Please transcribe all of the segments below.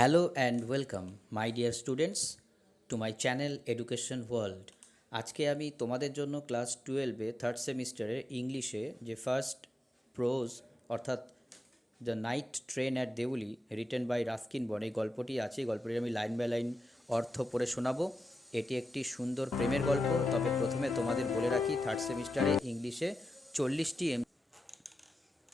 Hello and welcome my dear students to my channel education world. আজকে আমি তোমাদের জন্য ক্লাস 12-এ থার্ড সেমিস্টারের ইংলিশে যে ফার্স্ট প্রোজ অর্থাৎ the night train at Deoli written by Ruskin Bond এই গল্পটি আছে। এই গল্পটির আমি লাইন বাই লাইন অর্থ পড়ে শোনাবো। এটি একটি সুন্দর প্রেমের গল্প। তবে প্রথমে তোমাদের বলে রাখি, থার্ড সেমিস্টারে ইংলিশে 40টি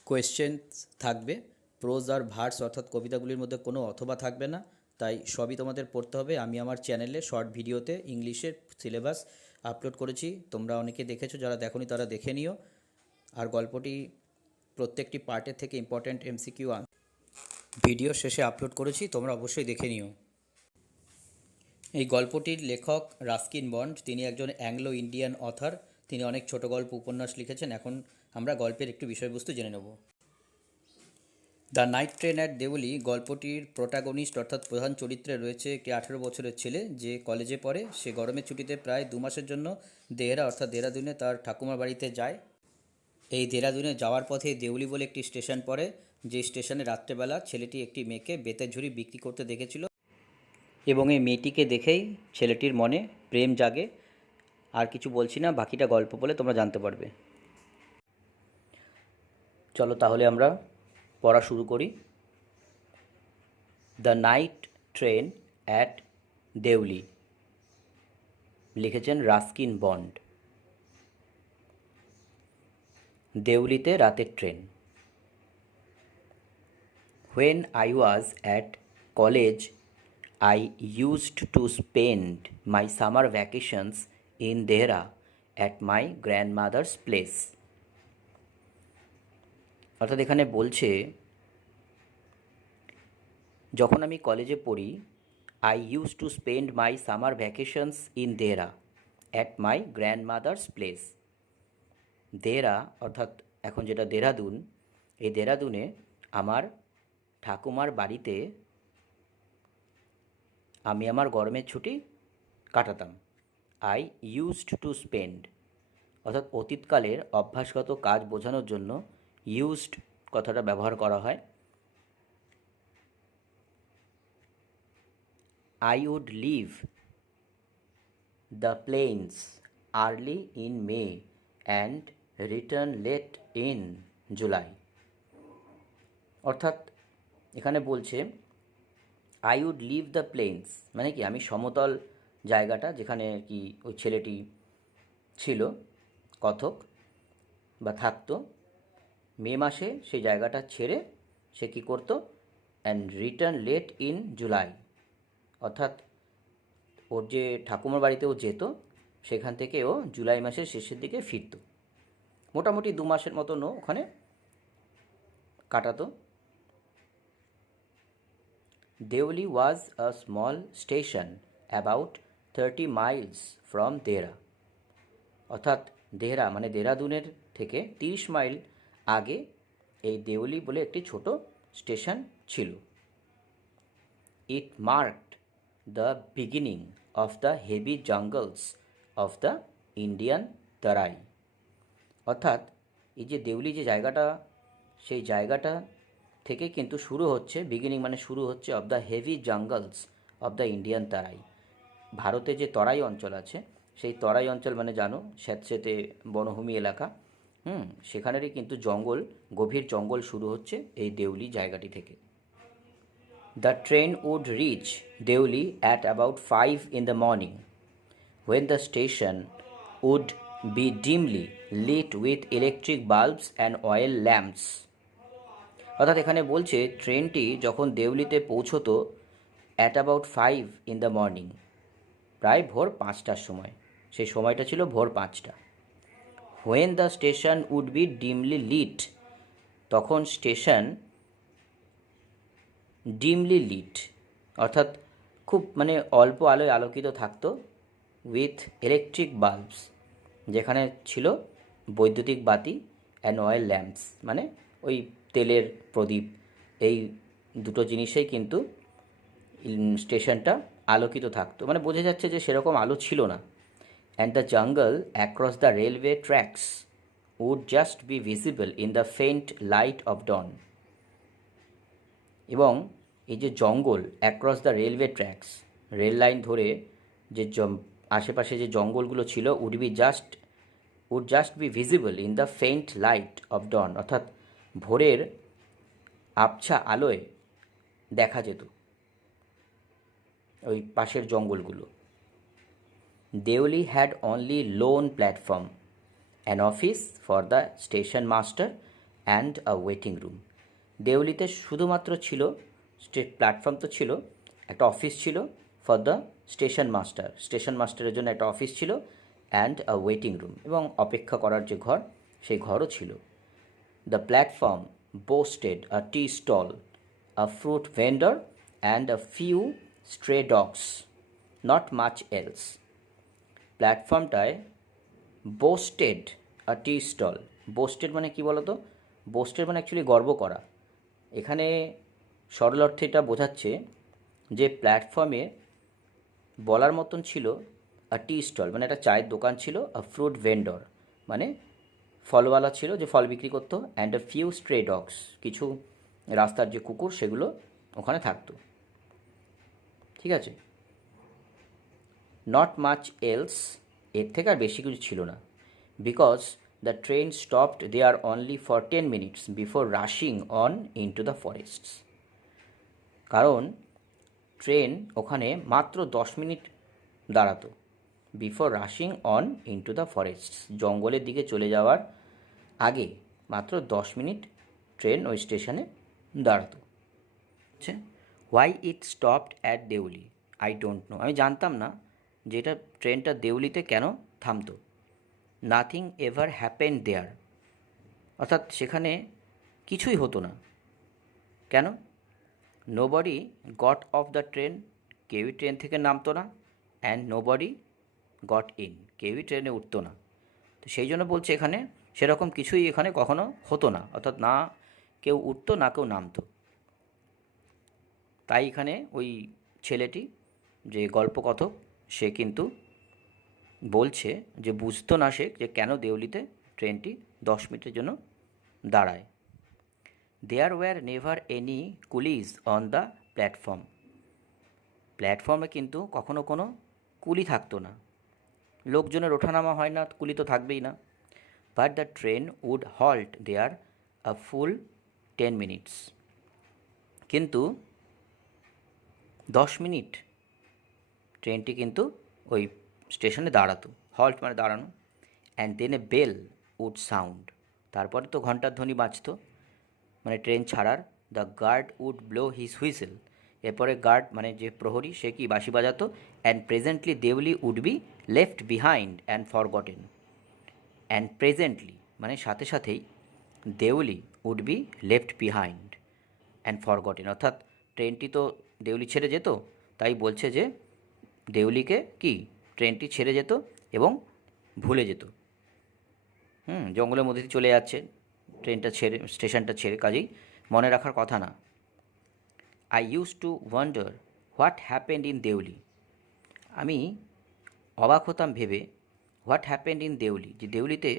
কোয়েশ্চেন্স থাকবে। প্রোজ আর ভার্স অর্থাৎ কবিতাগুলির মধ্যে কোনো অথবা থাকবে না, তাই সবই তোমাদের পড়তে হবে। আমি আমার চ্যানেলে শর্ট ভিডিওতে ইংলিশের সিলেবাস আপলোড করেছি, তোমরা অনেকে দেখেছো, যারা দেখোনি তারা দেখে নিও। আর গল্পটি প্রত্যেকটি পার্টের থেকে ইম্পর্ট্যান্ট এমসিকিউ ভিডিও শেষে আপলোড করেছি, তোমরা অবশ্যই দেখে নিও। এই গল্পটির লেখক রাস্কিন বন্ড, তিনি একজন অ্যাংলো ইন্ডিয়ান অথার। তিনি অনেক ছোট গল্প উপন্যাস লিখেছেন। এখন আমরা গল্পের একটু বিষয়বস্তু জেনে নেব। The night train at Deoli গল্পটির প্রোটাগনিস্ট অর্থাৎ প্রধান চরিত্রে রয়েছে একটি 18 বছরের ছেলে, যে কলেজে পড়ে। সে গরমের ছুটিতে প্রায় 2 মাসের জন্য দেহরা অর্থাৎ দেরাদুনে তার ঠাকুমার বাড়িতে যায়। এই দেরাদুনে যাওয়ার পথে দেউলি বলে একটি স্টেশন পড়ে, যে স্টেশনে রাত্রেবেলা ছেলেটি একটি মেয়েকে বেতের ঝুড়ি বিক্রি করতে দেখেছিল এবং এই মেয়েটিকে দেখেই ছেলেটির মনে প্রেম জাগে। আর কিছু বলছি না, বাকিটা গল্প বলে তোমরা জানতে পারবে। চলো তাহলে আমরা পড়া শুরু করি। The night train at Deoli, লিখেছেন রাস্কিন বন্ড। দেউলিতে রাতের ট্রেন। When I was at college, I used to spend my summer vacations in Dehra at my grandmother's place. অর্থাৎ এখানে বলছে, যখন আমি কলেজে পড়ি, I use to spend my summer vacations in Dehra at my grandmother's place. Dehra অর্থাৎ এখন যেটা দেরাদুন, এই দেরাদুনে আমার ঠাকুমার বাড়িতে আমি আমার গরমের ছুটি কাটাতাম। আই ইউজড টু স্পেন্ড অর্থাৎ অতীতকালের অভ্যাসগত কাজ বোঝানোর জন্য ইউজড কথাটা ব্যবহার করা হয়। I would leave the plains early in May and return late in July. অর্থাৎ এখানে বলছে I would leave the plains, মানে কি আমি সমতল জায়গাটা যেখানে কি ওই ছেলেটি ছিল কথক বা থাকতো, মে মাসে সেই জায়গাটা ছেড়ে সে কী করতো, and return late in July, অর্থাৎ ওর যে ঠাকুমার বাড়িতে ও যেত সেখান থেকে ও জুলাই মাসের শেষের দিকে ফিরত। মোটামুটি 2 মাসের মতন ও ওখানে কাটাতো। Deoli was a small station about 30 miles from Dehra, অর্থাৎ দেহরা মানে দেরাদুনের থেকে 30 মাইল আগে এই দেউলি বলে একটি ছোট স্টেশন ছিল। It marked the beginning of the heavy jungles of the Indian Terai, অর্থাৎ এই যে দেউলি যে জায়গাটা, সেই জায়গাটা থেকে কিন্তু শুরু হচ্ছে, বিগিনিং মানে শুরু হচ্ছে, of the heavy jungles of the Indian তারাই। ভারতে যে তরাই অঞ্চল আছে, সেই তরাই অঞ্চল মানে জানো স্যাঁতস্যাঁতে বনভূমি এলাকা, সেখানেরই কিন্তু জঙ্গল, গভীর জঙ্গল শুরু হচ্ছে এই দেউলি জায়গাটি থেকে। The train would reach Deoli at about 5 in the morning, when the station would be dimly lit with electric bulbs and oil lamps. অর্থাৎ এখানে বলছে ট্রেনটি যখন দেউলিতে পৌঁছতো at about 5 in the morning, প্রায় ভোর 5টার সময়, সেই সময়টা ছিল ভোর 5টা। When the station would be dimly lit, তখন স্টেশন ডিমলি লিট অর্থাৎ খুব মানে অল্প আলোয় আলোকিত থাকতো, উইথ ইলেকট্রিক বাল্বস, যেখানে ছিল বৈদ্যুতিক বাতি, অ্যান্ড অয়েল ল্যাম্পস মানে ওই তেলের প্রদীপ, এই দুটো জিনিসেই কিন্তু স্টেশনটা আলোকিত থাকতো, মানে বোঝা যাচ্ছে যে সেরকম আলো ছিল না। And the jungle across the railway tracks would just be visible in the faint light of dawn, এবং এই যে জঙ্গল across the railway tracks, rail line ধরে যে আশেপাশে যে জঙ্গলগুলো ছিল would just be visible in the faint light of dawn, অর্থাৎ ভোরের আবছা আলোয় দেখা যেত ওই পাশের জঙ্গলগুলো। Deoli had only lone platform, an office for the station master and a waiting room. দেউলিতে শুধুমাত্র ছিল প্ল্যাটফর্ম তো ছিল, একটা অফিস ছিল ফর দ্য স্টেশন মাস্টারের জন্য একটা অফিস ছিল, অ্যান্ড আ ওয়েটিং রুম, এবং অপেক্ষা করার যে ঘর সেই ঘরও ছিল। The platform boasted a tea stall, a fruit vendor, and a few stray dogs, not much else. প্ল্যাটফর্মটায় boasted a tea stall, boasted মানে কি বলো তো? বোস্টেড মানে অ্যাকচুয়ালি গর্ব করা। এখানে সরল অর্থে এটা বোঝাচ্ছে যে প্ল্যাটফর্মে বলার মতন ছিল আ টি স্টল মানে একটা চায়ের দোকান ছিল, আ ফ্রুট ভেন্ডর মানে ফলওয়ালা ছিল যে ফল বিক্রি করতো, অ্যান্ড আ ফিউ স্ট্রে ডগস কিছু রাস্তার যে কুকুর সেগুলো ওখানে থাকতো। ঠিক আছে, নট মাচ এলস, এর থেকে আর বেশি কিছু ছিল না। Because the train stopped there only for 10 minutes before rushing on into the forests. কারণ ট্রেন ওখানে মাত্র 10 মিনিট দাঁড়াতো, before rushing on into the forests, জঙ্গলের দিকে চলে যাওয়ার আগে মাত্র 10 মিনিট ট্রেন ওই স্টেশনে দাঁড়াতো। আচ্ছা, why it stopped at Deoli I don't know, আমি জানতাম না যে এটা ট্রেনটা দেউলিতে কেন থামতো। নাথিং এভার হ্যাপেন্ড দেয়ার, অর্থাৎ সেখানে কিছুই হতো না। কেন? Nobody got off the train, কেউই ট্রেন থেকে নামতো না, অ্যান্ড নোবডি গট ইন, কেউই ট্রেনে উঠতো না। তো সেই জন্য বলছে এখানে সেরকম কিছুই এখানে কখনো হতো না, অর্থাৎ না কেউ উঠতো না কেউ নামতো। তাই এখানে ওই ছেলেটি যে গল্পকথক সে কিন্তু বলছে যে বুঝতো না সে যে কেন দেউলিতে ট্রেনটি 10 মিনিটের জন্য দাঁড়ায়। There were never any coolies on the platform, প্ল্যাটফর্মে কিন্তু কখনো কোনো কুলি থাকতো না, লোকজনের ওঠানামা হয় না, কুলি তো থাকবেই না। But the train would halt there a full 10 minutes, কিন্তু 10 মিনিট ট্রেনটি কিন্তু ওই স্টেশনে দাঁড়াতো, হল্ট মানে দাঁড়ানো। And then a bell would sound, তারপরে তো ঘন্টার ধ্বনি বাজতো মানে ট্রেন ছাড়ার। The guard would blow his whistle, এরপরে গার্ড মানে যে প্রহরী সে কি বাঁশি বাজাতো। And presently Deoli would be left behind and forgotten, and presently মানে সাথে সাথেই Deoli would be left behind and forgotten, অর্থাৎ ট্রেনটি তো দেউলি ছেড়ে যেত, তাই বলছে যে দেউলিকে কি ট্রেনটি ছেড়ে যেত এবং ভুলে যেত। জঙ্গলের মধ্যে দিয়ে চলে যাচ্ছে ট্রেনটা ছেড়ে, স্টেশনটা ছেড়ে, কাজেই মনে রাখার কথা না। I use to wonder what happened in Deoli, আমি অবাক হতাম ভেবে হোয়াট হ্যাপেন্ড ইন দেউলি, যে দেউলিতে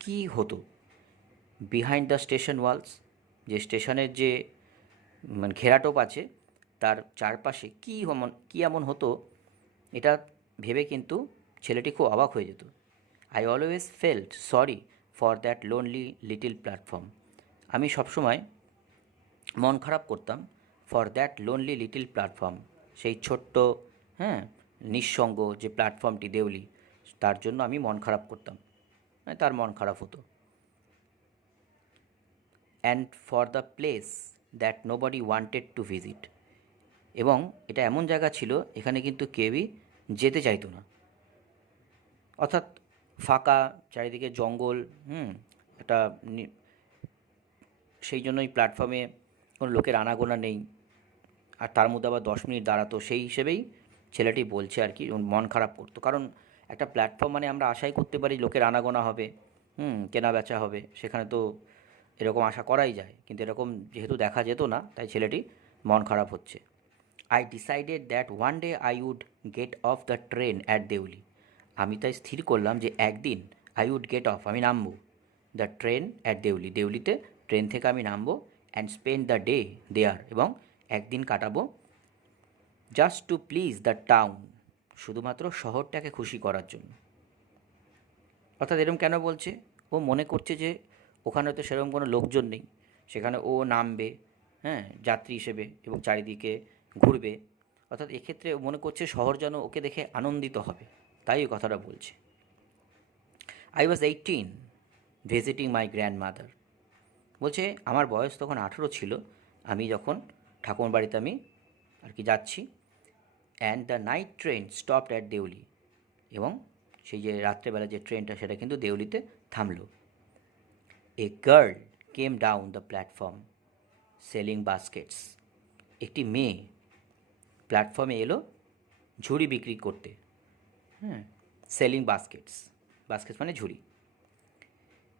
কী হতো। বিহাইন্ড দ্য স্টেশন ওয়ালস, যে স্টেশনের যে মানে ঘেরাটোপ আছে তার চারপাশে কী এমন হতো এটা ভেবে কিন্তু ছেলেটি খুব অবাক হয়ে যেত। I always felt sorry for that lonely little platform, আমি সবসময় মন খারাপ করতাম for that lonely little platform, সেই ছোট্ট নিঃসঙ্গ যে প্ল্যাটফর্মটি দেউলি, তার জন্য আমি মন খারাপ করতাম, মানে তার মন খারাপ হতো। And for the place that nobody wanted to visit, এবং এটা এমন জায়গা ছিল এখানে কিন্তু কেউই যেতে চাইতো না, অর্থাৎ ফাঁকা চারিদিকে জঙ্গল, একটা সেই জন্যই প্ল্যাটফর্মে কোনো লোকের আনাগোনা নেই, আর তার মধ্যে আবার 10 মিনিট দাঁড়াতো, সেই হিসেবেই ছেলেটি বলছে আর কি মন খারাপ করতো। কারণ একটা প্ল্যাটফর্ম মানে আমরা আশাই করতে পারি লোকের আনাগোনা হবে, কেনা বেচা হবে, সেখানে তো এরকম আশা করাই যায়, কিন্তু এরকম যেহেতু দেখা যেত না তাই ছেলেটি মন খারাপ হচ্ছে। I decided that one day I would get off the train at Deoli, আমি তাই স্থির করলাম যে একদিন আই উড গেট অফ আমি নামবো দ্য ট্রেন অ্যাট দেউলি, দেউলিতে ট্রেন থেকে আমি নামবো, and spend the day there, এবং একদিন কাটাবো just to please the town, শুধুমাত্র শহরটাকে খুশি করার জন্য। অর্থাৎ এরকম কেন বলছে? ও মনে করছে যে ওখানে তো সেরকম কোনো লোকজন নেই, সেখানে ও নামবে, হ্যাঁ, যাত্রী হিসেবে, এবং চারিদিকে ঘুরবে। অর্থাৎ এক্ষেত্রে ও মনে করছে শহর যেন ওকে দেখে আনন্দিত হবে, তাই ওই কথাটা বলছে। I was 18 visiting my grandmother. বলছে আমার বয়স তখন 18 ছিল, আমি যখন ঠাকুর বাড়িতে আমি আর কি যাচ্ছি। And the night train stopped at Deuli, এবং সেই যে রাত্রেবেলা যে ট্রেনটা সেটা কিন্তু দেউলিতে থামলো। A girl came down the platform selling baskets. একটি মেয়ে প্ল্যাটফর্মে এলো ঝুড়ি বিক্রি করতে। হ্যাঁ, সেলিং বাস্কেটস, বাস্কেটস মানে ঝুড়ি।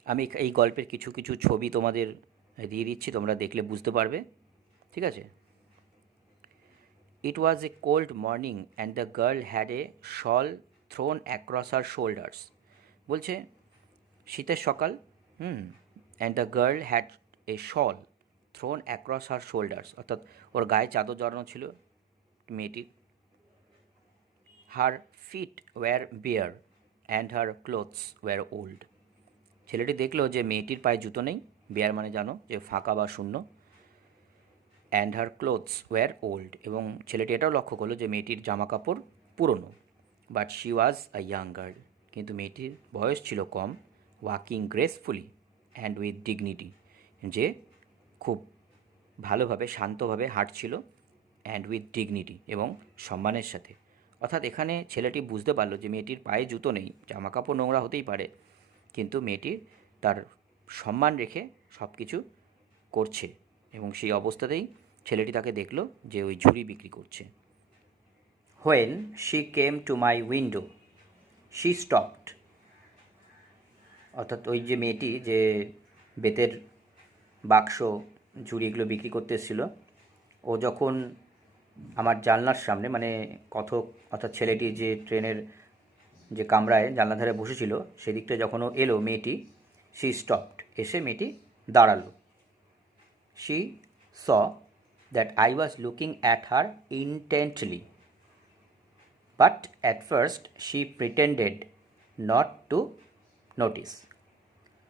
আমি এই গল্পের কিছু কিছু ছবি তোমাদের দিয়ে দিচ্ছি, তোমরা দেখলে বুঝতে পারবে, ঠিক আছে? It was a cold morning and the girl had a shawl thrown across her shoulders. বলছে শীতের সকাল, and the girl had a shawl thrown across her shoulders, অর্থাৎ ওর গায়ে চাদর জড়ানো ছিল মেয়েটির। Her feet were bare and her clothes were old. ছেলেটি দেখলো যে মেয়েটির পায়ে জুতো নেই, বেয়ার মানে জানো যে ফাঁকা বা শূন্য, and her clothes were old, এবং ছেলেটি এটাও লক্ষ্য করলো যে মেয়েটির জামা কাপড় পুরনো। But she was a young girl, কিন্তু মেয়েটির বয়স ছিল কম। Walking gracefully and with dignity, যে খুব ভালোভাবে শান্তভাবে হাঁটছিল, অ্যান্ড উইথ ডিগনিটি, এবং সম্মানের সাথে। অর্থাৎ এখানে ছেলেটি বুঝতে পারলো যে মেয়েটির পায়ে জুতো নেই, জামা কাপড় নোংরা হতেই পারে, কিন্তু মেয়েটি তার সম্মান রেখে সব কিছু করছে, এবং সেই অবস্থাতেই ছেলেটি তাকে দেখলো যে ওই ঝুড়ি বিক্রি করছে। When she came to my window she stopped. অর্থাৎ ওই যে মেয়েটি যে বেতের বাক্স ঝুড়ি এগুলো বিক্রি করতে এসেছিলো, ও যখন আমার জানলার সামনে, মানে কথক অর্থাৎ ছেলেটি যে ট্রেনের যে কামরায় জানলা ধারে বসেছিল সেদিকটা যখন ও এলো মেয়েটি, শি স্টপড, এসে মেয়েটি দাঁড়ালো। She saw that I was looking at her intently, but at first she pretended not to notice.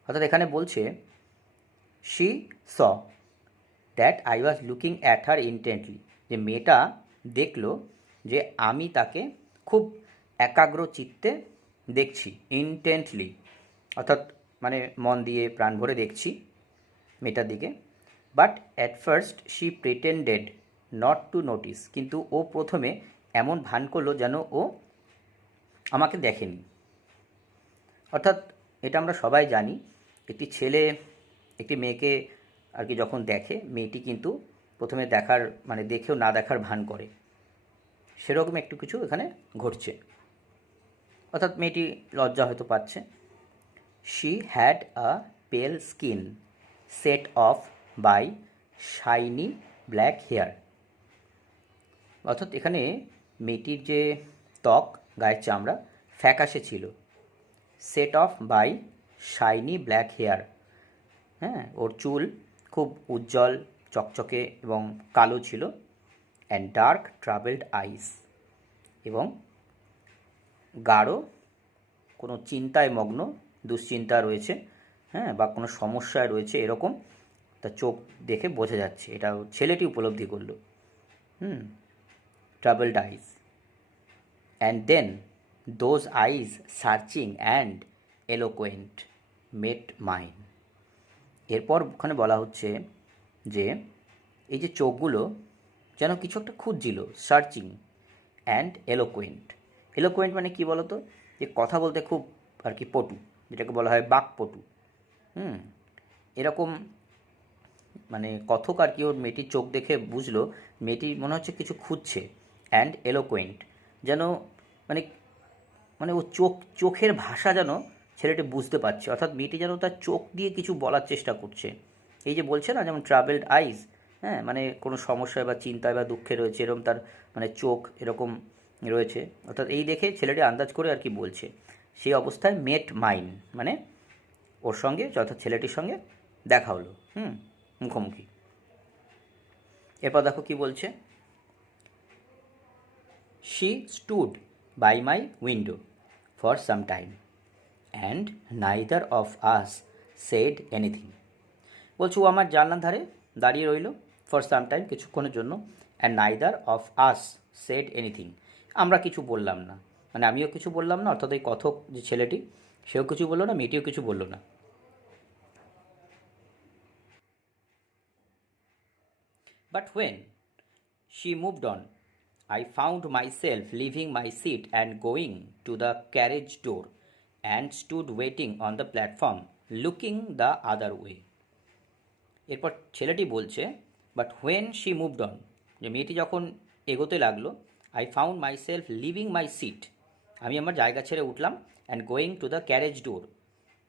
অর্থাৎ এখানে বলছে she saw that I was looking at her intently, যে মেয়েটা দেখলো যে আমি তাকে খুব একাগ্র চিত্তে দেখছি, ইনটেন্টলি অর্থাৎ মানে মন দিয়ে প্রাণ ভরে দেখছি মেয়েটার দিকে। But at first she pretended not to notice, কিন্তু ও প্রথমে এমন ভান করলো যেন ও আমাকে দেখেনি। অর্থাৎ এটা আমরা সবাই জানি, একটি ছেলে একটি মেয়েকে আর কি যখন দেখে, মেয়েটি কিন্তু প্রথমে দেখার মানে দেখেও না দেখার ভান করে, সেরকম একটু কিছু এখানে ঘটছে। অর্থাৎ মেয়েটি লজ্জা হয়তো পাচ্ছে। She had a pale skin set off by shiny black hair. অর্থাৎ এখানে মেয়েটির যে ত্বক, গায়ের চামড়া ফ্যাকাশে ছিল, set off by shiny black hair, হ্যাঁ, ওর চুল খুব উজ্জ্বল চকচকে এবং কালো ছিল। অ্যান্ড ডার্ক ট্রাভেলড আইস, এবং গাঢ় কোনো চিন্তায় মগ্ন, দুশ্চিন্তা রয়েছে, হ্যাঁ, বা কোনো সমস্যায় রয়েছে এরকম তার চোখ দেখে বোঝা যাচ্ছে, এটা ছেলেটি উপলব্ধি করলো। Travelled eyes, and then those eyes searching and eloquent met mine. এরপর ওখানে বলা হচ্ছে যে এই যে চোখগুলো যেন কিছু একটা খুঁজছিল, সার্চিং অ্যান্ড এলোকোয়েন্ট। এলোকোয়েন্ট মানে কী বলো তো, যে কথা বলতে খুব আর কি পটু, যেটাকে বলা হয় বাকপটু। এরকম মানে কথক আর কি, ওর মেয়েটির চোখ দেখে বুঝলো মেয়েটি মনে হচ্ছে কিছু খুঁজছে। অ্যান্ড এলোকোয়েন্ট, যেন মানে মানে ও চোখের ভাষা যেন ছেলেটি বুঝতে পারছে, অর্থাৎ মেয়েটি যেন তার চোখ দিয়ে কিছু বলার চেষ্টা করছে। এই যে বলছে না, যেমন ট্রাভেলড আইজ, হ্যাঁ, মানে কোনো সমস্যায় বা চিন্তায় বা দুঃখে রয়েছে, এরকম তার মানে চোখ এরকম রয়েছে। অর্থাৎ এই দেখে ছেলেটি আন্দাজ করে আর কি বলছে। সেই অবস্থায় মেট মাইন মানে ওর সঙ্গে, অর্থাৎ ছেলেটির সঙ্গে দেখা হলো, মুখোমুখি। এরপর দেখো কি বলছে, she stood by my window for some time and neither of us said anything. বলছে ও আমার জানলার ধারে দাঁড়িয়ে রইল ফর সাম টাইম, কিছুক্ষণের জন্য, and neither of us said anything, আমরা কিছু বললাম না, মানে আমিও কিছু বললাম না, অর্থাৎ এই কথক যে ছেলেটি সেও কিছু বললো না, মেয়েটিও কিছু বললো না। But when she moved on I found myself leaving my seat and going to the carriage door and stood waiting on the platform looking the other way. এরপর ছেলেটি বলছে, but when she moved on, যে মেয়েটি যখন এগোতে লাগলো, I found myself leaving my seat, আমি আমার জায়গা ছেড়ে উঠলাম, and going to the carriage door,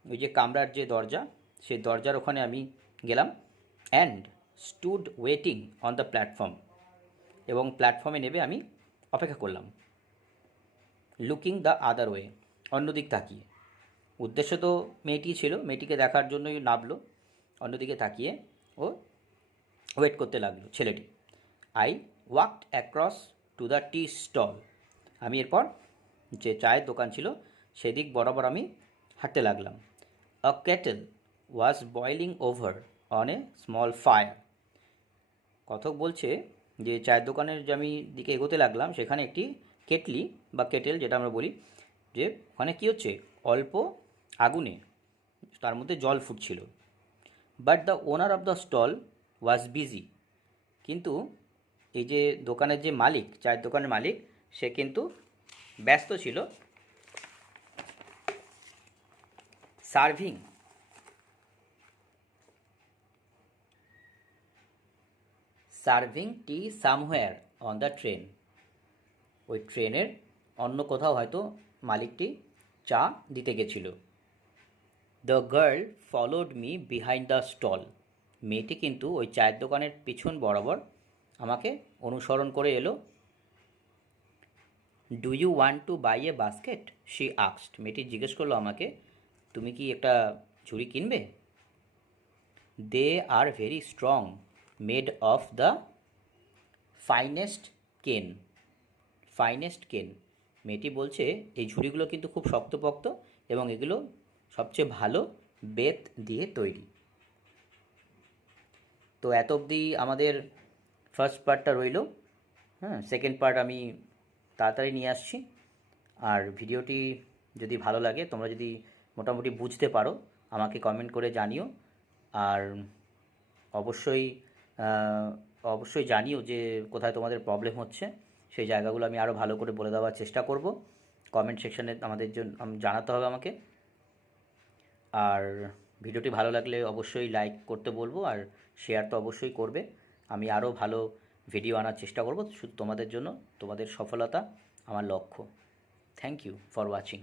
ওই যে কামরার যে দরজা, সেই দরজার ওখানে আমি গেলাম, and stood waiting on the platform, এবং প্ল্যাটফর্মে নেবে আমি অপেক্ষা করলাম, লুকিং দ্য আদার ওয়ে, অন্যদিক তাকিয়ে, উদ্দেশ্য তো মেয়েটি ছিল, মেয়েটিকে দেখার জন্যই নামলো, অন্যদিকে তাকিয়ে ও ওয়েট করতে লাগলো ছেলেটি। I walked across to the tea stall, আমি এরপর যে চায়ের দোকান ছিল সেদিক বরাবর আমি হাঁটতে লাগলাম। A kettle was boiling over on a small fire, কথক বলছে যে চায়ের দোকানের যে আমি দিকে এগোতে লাগলাম, সেখানে একটি কেটলি বা কেটেল যেটা আমরা বলি, যে ওখানে কী হচ্ছে, অল্প আগুনে তার মধ্যে জল ফুটছিল। But the owner of the stall was busy, কিন্তু এই যে দোকানের যে মালিক, চায়ের দোকানের মালিক, সে কিন্তু ব্যস্ত ছিল serving tea somewhere on the train, ওই ট্রেনের অন্য কোথাও হয়তো মালিকটি চা দিতে গেছিল। The girl followed me behind the stall, মেয়েটি কিন্তু ওই চায়ের দোকানের পিছন বরাবর আমাকে অনুসরণ করে এলো। Do you want to buy a basket, she আক্সড, মেয়েটি জিজ্ঞেস করলো আমাকে, তুমি কি একটা ঝুড়ি কিনবে? They are very strong, made of the finest cane, মেয়েটি বলছে এই ঝুড়িগুলো কিন্তু খুব শক্তপোক্ত এবং এগুলো সবচেয়ে ভালো বেত দিয়ে তৈরি। তো এত অবধি আমাদের ফার্স্ট পার্টটা রইল, হ্যাঁ, সেকেন্ড পার্ট আমি তাড়াতাড়ি নিয়ে আসছি। আর ভিডিওটি যদি ভালো লাগে, তোমরা যদি মোটামুটি বুঝতে পারো, আমাকে কমেন্ট করে জানিও। আর অবশ্যই অবশ্যই জানিও যে কোথায় তোমাদের প্রবলেম হচ্ছে, সেই জায়গাগুলো আমি আরও ভালো করে বলে দেওয়ার চেষ্টা করব। কমেন্ট সেকশানে আমাদের জন্য জানাতে হবে আমাকে। আর ভিডিওটি ভালো লাগলে অবশ্যই লাইক করতে বলবো, আর শেয়ার তো অবশ্যই করবে। আমি আরও ভালো ভিডিও আনার চেষ্টা করব শুধু তোমাদের জন্য, তোমাদের সফলতা আমার লক্ষ্য। Thank you for watching.